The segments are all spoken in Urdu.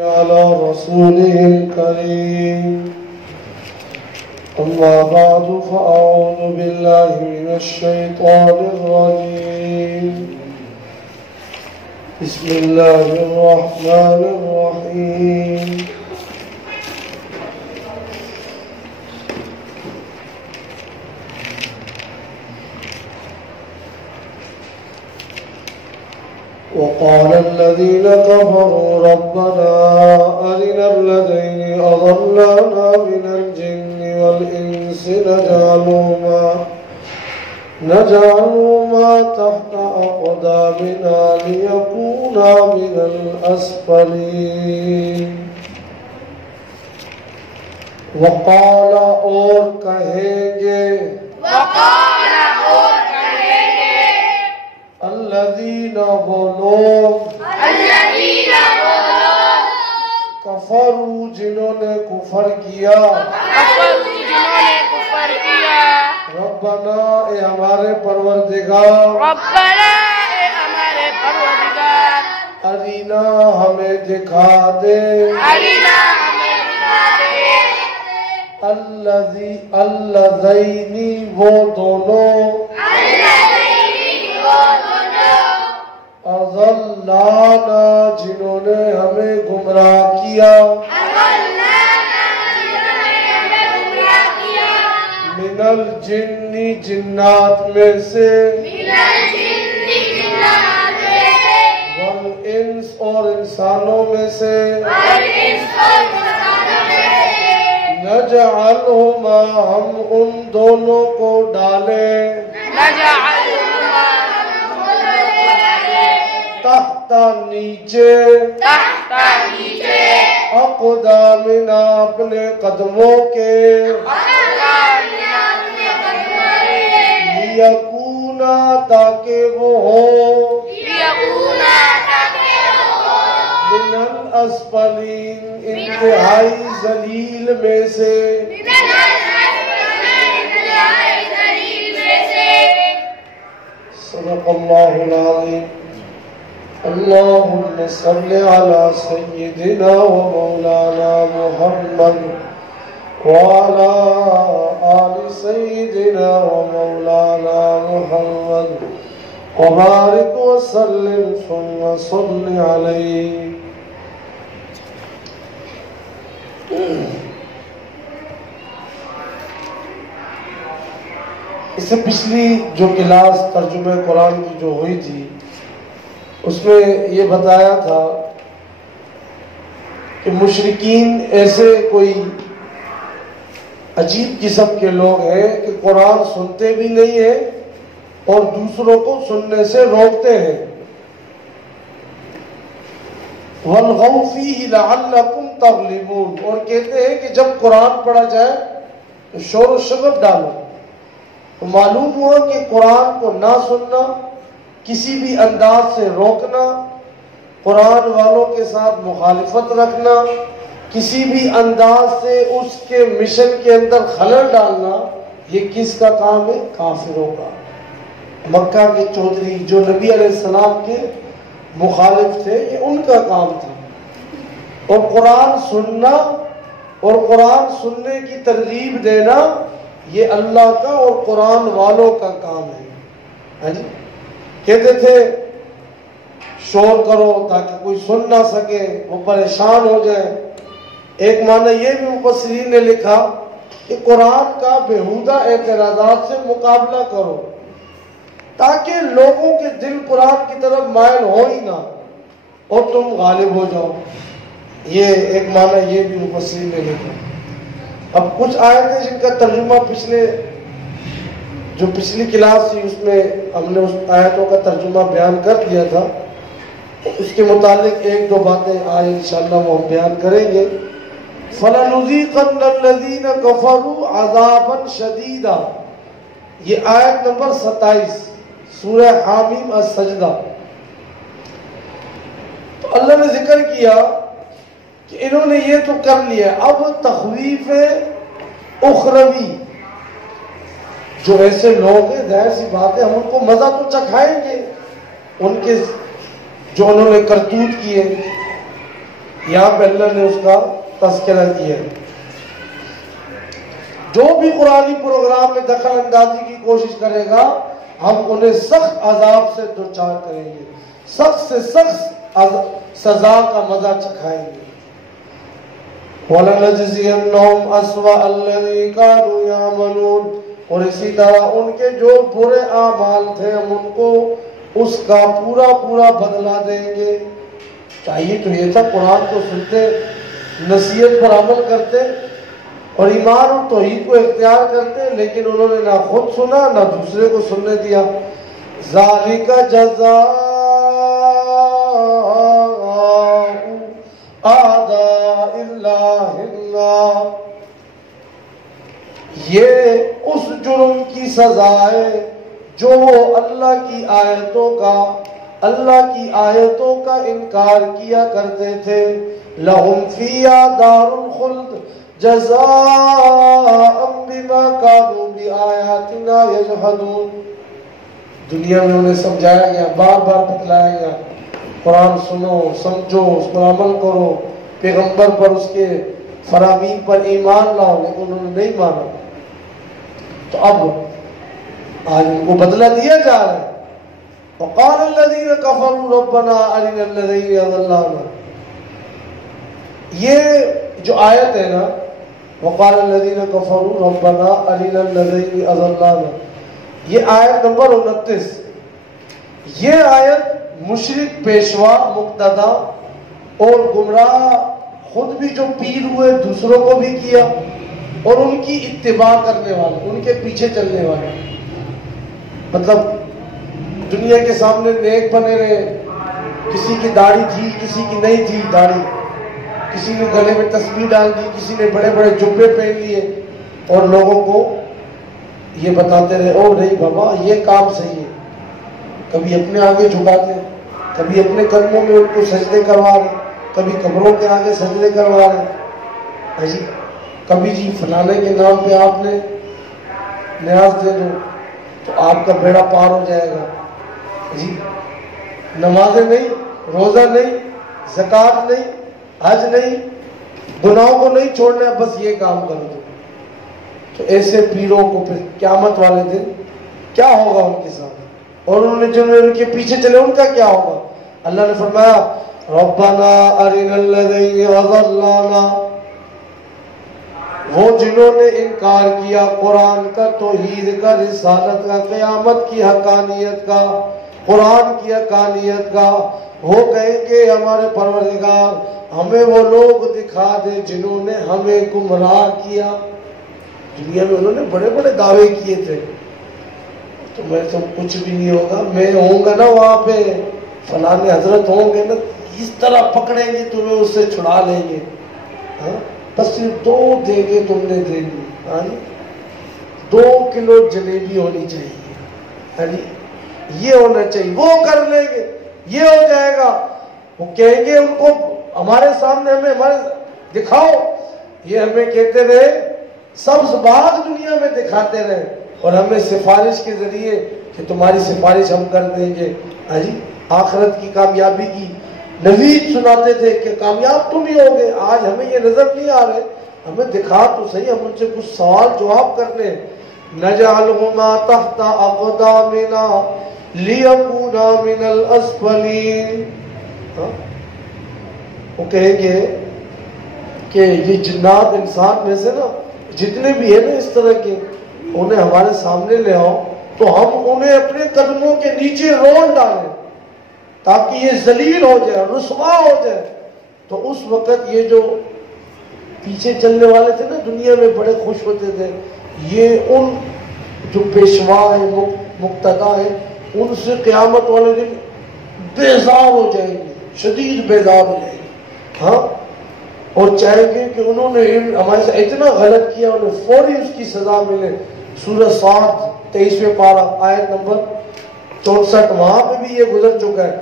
على رسوله الكريم أما بعد فأعوذ بالله من الشيطان الرجيم بسم الله الرحمن الرحيم وقال الذين كفروا ربنا أرنا الذين أضلانا من الجن والإنس نجعلهما تحت أقدامنا ليكونا من الأسفلين وقال اور کہیں گے الذین وہ لوگ کفروا جنہوں نے کفر کیا ربنا اے ہمارے پروردگار ارینا ہمیں دکھا دے الذین وہ دونوں اضلانا جنہوں نے ہمیں گمراہ کیا من الجن جنات میں سے والانس اور انسانوں میں سے نجعلہما ہم ان دونوں کو ڈالیں تحت نیچے اقدامنا اپنے قدموں کے لیکونا تاکہ وہ ہو من الاسفلین انتہائی ذلیل میں سے صدق اللہ العظیم اللهم صل على سيدنا ومولانا محمد وعلى آل سيدنا ومولانا محمد وبارك وسلم ثم صل عليه. اس سے پچھلی جو کلاس ترجمہ قرآن کی جو ہوئی تھی اس میں یہ بتایا تھا کہ مشرکین ایسے کوئی عجیب قسم کے لوگ ہیں کہ قرآن سنتے بھی نہیں ہیں اور دوسروں کو سننے سے روکتے ہیں. وَالْغَوْ فِيهِ لَعَلَّكُمْ تَغْلِبُونَ اور کہتے ہیں کہ جب قرآن پڑھا جائے تو شور و شغب ڈالو. تو معلوم ہوا کہ قرآن کو نہ سننا، کسی بھی انداز سے روکنا، قرآن والوں کے ساتھ مخالفت رکھنا، کسی بھی انداز سے اس کے مشن کے اندر خلل ڈالنا، یہ کس کا کام ہے؟ کافروں کا. مکہ کے چودھری جو نبی علیہ السلام کے مخالف تھے، یہ ان کا کام تھا. اور قرآن سننا اور قرآن سننے کی ترغیب دینا یہ اللہ کا اور قرآن والوں کا کام ہے. ہاں جی، کہتے تھے شور کرو تاکہ کوئی سن نہ سکے، وہ پریشان ہو جائے. ایک معنی یہ بھی مفسرین نے لکھا کہ قرآن کا بےہودہ اعتراضات سے مقابلہ کرو تاکہ لوگوں کے دل قرآن کی طرف مائل ہو ہی نہ اور تم غالب ہو جاؤ. یہ ایک معنی یہ بھی مفسرین نے لکھا. اب کچھ آیتیں جن کا ترجمہ جو پچھلی کلاس تھی اس میں ہم نے اس آیتوں کا ترجمہ بیان کر دیا تھا. اس کے متعلق ایک دو باتیں آج انشاءاللہ وہ ہم بیان کریں گے. فَلَنُذِيقَنَّ الَّذِينَ كَفَرُوا عَذَابًا شَدِيدًا، یہ آیت نمبر 27 سورہ حامیم السجدہ. تو اللہ نے ذکر کیا کہ انہوں نے یہ تو کر لیا، اب تخویف اخروی جو ایسے لوگ ہیں ظاہر سی بات ہے ہم ان کو مزہ تو چکھائیں گے ان کے جو انہوں نے کرتوت کیے. یہاں پہ اللہ نے اس کا تذکرہ کیا ہے۔ جو بھی قرآنی پروگرام میں دخل اندازی کی کوشش کرے گا ہم انہیں سخت عذاب سے دوچار کریں گے، سخت سے سخت سزا کا مزہ چکھائیں گے۔ وَلَنَجْزِيَنَّهُمْ أَسْوَأَ الَّذِي كَانُوا يَعْمَلُونَ، اور اسی طرح ان کے جو برے اعمال تھے ہم ان کو اس کا پورا بدلہ دیں گے۔ چاہیے تو یہ تھا قرآن کو سنتے، نصیحت پر عمل کرتے اور ایمان اور توحید کو اختیار کرتے، لیکن انہوں نے نہ خود سنا نہ دوسرے کو سننے دیا۔ ذَلِكَ جَزَاءُ أَعْدَاءِ اللَّهِ النَّارُ، یہ اس جرم کی سزا ہے جو وہ اللہ کی آیتوں کا انکار کیا کرتے تھے۔ لَهُمْ فِيهَا دَارُ الْخُلْدِ جَزَاءً بِمَا كَانُوا بِآيَاتِنَا يَجْحَدُونَ، دنیا میں انہیں سمجھایا گیا، بار بار بتلایا گیا، قرآن سنو، سمجھو، اس پر عمل کرو، پیغمبر پر اس کے فرامین پر ایمان لاؤ، لیکن انہوں نے نہیں مانا۔ تو اب آج ان کو بدلہ دیا جا رہا ہے۔ وقال الذين كفروا ربنا ارنا الذين اضلنا، یہ جو آیت ہے نا، وقال الذين كفروا ربنا ارنا الذين اضلنا، یہ آیت نمبر 29، یہ آیت مشرک، پیشوا، مقتدا اور گمراہ خود بھی جو پیر ہوئے دوسروں کو بھی کیا، اور ان کی اتباع کرنے والے، ان کے پیچھے چلنے والے، مطلب دنیا کے سامنے نیک بنے رہے، کسی کی داڑھی تھی کسی کی نہیں تھی داڑھی، کسی نے گلے میں تسبیح ڈال دی، کسی نے بڑے بڑے جبے پہن لیے، اور لوگوں کو یہ بتاتے رہے او نہیں بابا یہ کام صحیح ہے، کبھی اپنے آگے جھکاتے، کبھی اپنے قدموں میں ان کو سجدے کروا رہے، کبھی قبروں کے آگے سجدے کروا رہے، جی کبھی جی فلانے کے نام پہ آپ نے نیاز دے دو تو آپ کا بیڑا پار ہو جائے گا، جی نمازیں نہیں، روزہ نہیں، زکوٰۃ نہیں، حج نہیں، گناہوں کو نہیں چھوڑنا، بس یہ کام کر دو۔ تو ایسے پیروں کو پھر قیامت والے دن کیا ہوگا ان کے ساتھ، اور انہوں نے جنہوں نے ان کے پیچھے چلے ان کا کیا ہوگا؟ اللہ نے فرمایا ربنا ارنا الذین اضلانا، وہ جنہوں نے انکار کیا قرآن کا، توحید کا، رسالت کا، قیامت کی حقانیت کا، قرآن کی حقانیت کا، وہ کہیں گے ہمارے پروردگار ہمیں وہ لوگ دکھا دے جنہوں نے ہمیں گمراہ کیا۔ دنیا میں انہوں نے بڑے بڑے دعوے کیے تھے، تو میں تو کچھ بھی نہیں ہوگا، میں ہوں گا نا وہاں پہ، فلانے حضرت ہوں گے نا، اس طرح پکڑیں گے تمہیں، اس سے چھڑا لیں گے، بس صرف 2 دیں گے تم نے دے دی، 2 کلو جلیبی ہونی چاہیے، یہ ہونا چاہیے، وہ کر لیں گے، یہ ہو جائے گا۔ وہ کہیں گے ان کو ہمارے سامنے ہمیں ہمارے دکھاؤ، یہ ہمیں کہتے رہے، سبز باغ دنیا میں دکھاتے رہے، اور ہمیں سفارش کے ذریعے کہ تمہاری سفارش ہم کر دیں گے، آخرت کی کامیابی کی نوید سناتے تھے کہ کامیاب تم ہی ہوگے۔ آج ہمیں یہ نظر نہیں آ رہے، ہمیں دکھا تو صحیح، ہم ان سے کچھ سوال جواب کرنے ہیں۔ نجعلهما تحت اقدامنا لیکونا من الاسفلین، وہ کہیں گے کہ یہ جنات انسان میں سے نا جتنے بھی ہیں نا اس طرح کے، انہیں ہمارے سامنے لے آؤ تو ہم انہیں اپنے قدموں کے نیچے رون ڈالیں تاکہ یہ ذلیل ہو جائے، رسوا ہو جائے۔ تو اس وقت یہ جو پیچھے چلنے والے تھے نا دنیا میں بڑے خوش ہوتے تھے، یہ ان جو پیشوا ہیں، مقتدا ہیں، ان سے قیامت والے دن بیزار ہو جائیں گے، شدید بیزار ہو جائیں گے، اور چاہیں گے کہ انہوں نے ہمارے سے اتنا غلط کیا، انہیں فوری اس کی سزا ملے۔ سورہ صاد 23ویں پارہ آیت نمبر 64، وہاں پہ بھی یہ گزر چکا ہے۔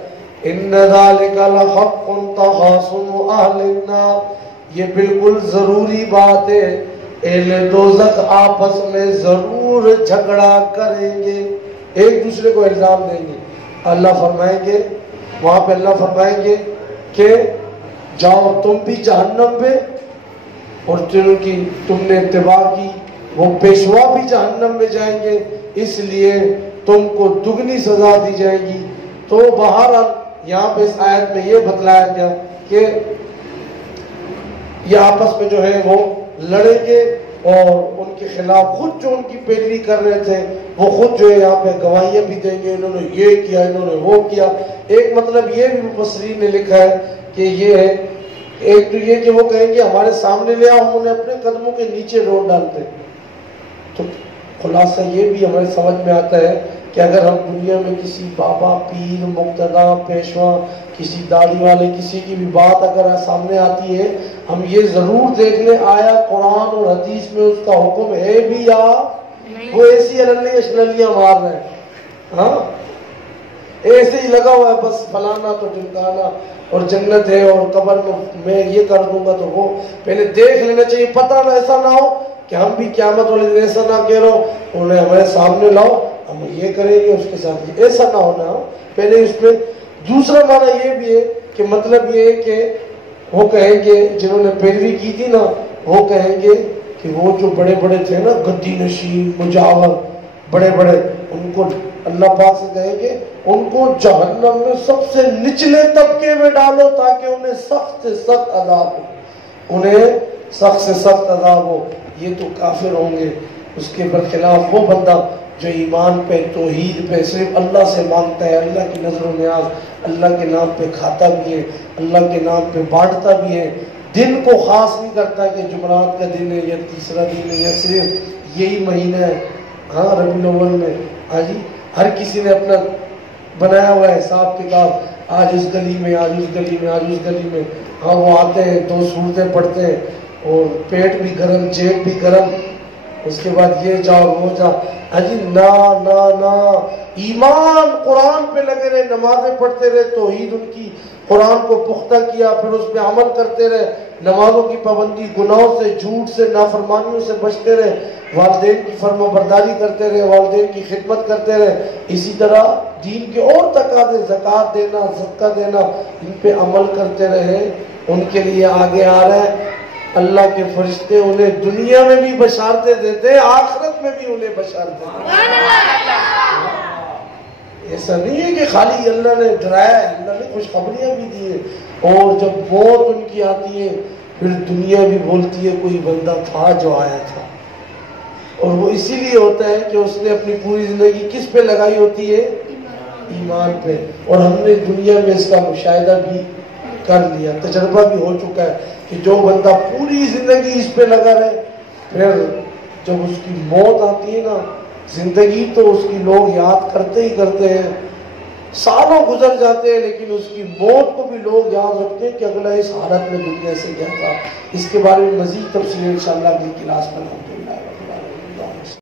ان ذالک لحق تخاصم اہل النار، یہ بالکل ضروری بات ہے، اہل دوزخ آپس میں ضرور جھگڑا کریں گے، ایک دوسرے کو الزام دیں گے۔ اللہ فرمائیں گے، وہاں پہ اللہ فرمائیں گے کہ جاؤ تم بھی جہنم میں، اور جن کی تم نے اتباع کی وہ پیشوا بھی جہنم میں جائیں گے، اس لیے تم کو دگنی سزا دی جائے گی۔ تو بہرحال یہاں پہ اس آیت میں یہ بتلایا گیا کہ یہ آپس میں جو ہے وہ لڑیں گے، اور ان کے خلاف خود جو ان کی پیروی کر رہے تھے وہ خود جو ہے یہاں پہ گواہیاں بھی دیں گے، انہوں نے یہ کیا، انہوں نے وہ کیا۔ ایک مطلب یہ بھی مفسرین نے لکھا ہے کہ یہ ہے، ایک تو یہ کہ وہ کہیں گے ہمارے سامنے لے آؤ، ہم انہیں اپنے قدموں کے نیچے روٹ ڈالتے۔ تو خلاصہ یہ بھی ہمیں سمجھ میں آتا ہے کہ اگر ہم دنیا میں کسی بابا، پیر، مقتدی، پیشوا، کسی داڑھی والے، کسی کی بھی بات اگر سامنے آتی ہے، ہم یہ ضرور دیکھ لیں آیا قرآن اور حدیث میں اس کا حکم ہے بھی یا وہ ایسی اشللیاں مار رہے ہیں، ہاں ایسے ہی لگا ہوا ہے بس فلانا تو ٹمکانا اور جنت ہے اور قبر میں یہ کر دوں گا تو وہ پہلے دیکھ لینا چاہیے، پتہ نہ ایسا نہ ہو کہ ہم بھی قیامت والے دن ایسا نہ کہہ رہو انہیں ہمارے سامنے لاؤ ہم یہ کریں گے اس کے ساتھ، ایسا نہ ہونا پہلے اس میں۔ دوسرا معنی یہ بھی ہے کہ مطلب یہ ہے کہ وہ کہیں گے جنہوں نے پیروی کی تھی نا، وہ کہیں گے کہ وہ جو بڑے بڑے تھے نا گدی نشین مجاور بڑے بڑے، ان کو اللہ پاک سے کہیں گے ان کو جہنم میں سب سے نچلے طبقے میں ڈالو تاکہ انہیں سخت سے سخت عذاب ہو، انہیں سخت سے سخت عذاب ہو۔ یہ تو کافر ہوں گے۔ اس کے برخلاف وہ بندہ جو ایمان پہ، توحید پہ، صرف اللہ سے مانگتا ہے، اللہ کی نظر و نیاز، اللہ کے نام پہ کھاتا بھی ہے، اللہ کے نام پہ بانٹتا بھی ہے، دن کو خاص نہیں کرتا کہ جمعرات کا دن ہے یا تیسرا دن ہے یا صرف یہی مہینہ ہے، ہاں ربیع الاول میں، ہاں جی ہر کسی نے اپنا بنایا ہوا ہے حساب کتاب، آج اس گلی میں، آج اس گلی میں، آج اس گلی میں، ہاں وہ آتے ہیں 2 سورتیں پڑھتے ہیں اور پیٹ بھی گرم، جیب بھی گرم، اس کے بعد یہ جاؤ وہ جاؤ، ہاں جی نا نا نا، ایمان قرآن پہ لگے رہے، نمازیں پڑھتے رہے، توحید ان کی قرآن کو پختہ کیا، پھر اس پہ عمل کرتے رہے، نمازوں کی پابندی، گناہوں سے، جھوٹ سے، نافرمانیوں سے بچتے رہے، والدین کی فرما برداری کرتے رہے، والدین کی خدمت کرتے رہے، اسی طرح دین کے اور تقاضے، زکوٰۃ دینا، صدقہ دینا، ان پہ عمل کرتے رہے، ان کے لیے آگے آ رہے ہیں اللہ کے فرشتے انہیں دنیا میں بھی بشارتیں دیتے ہیں، آخرت میں بھی انہیں بشارتیں دیتے ہیں۔ ایسا نہیں ہے کہ خالی اللہ نے ڈرایا ہے، اللہ نے خوشخبریاں بھی دی ہیں، اور جب موت ان کی آتی ہے پھر دنیا بھی بولتی ہے کوئی بندہ تھا جو آیا تھا، اور وہ اسی لیے ہوتا ہے کہ اس نے اپنی پوری زندگی کس پہ لگائی ہوتی ہے؟ ایمان پہ، اور ہم نے دنیا میں اس کا مشاہدہ بھی کر لیا، تجربہ بھی ہو چکا ہے کہ جو بندہ پوری زندگی اس پہ لگا رہے، پھر جب اس کی موت آتی ہے نا، زندگی تو اس کی لوگ یاد کرتے ہی کرتے ہیں، سالوں گزر جاتے ہیں، لیکن اس کی موت کو بھی لوگ یاد رکھتے ہیں کہ اگلا اس حالت میں دنیا سے گیا تھا۔ اس کے بارے میں مزید تفصیل انشاءاللہ اگلی کلاس میں ہوں گے۔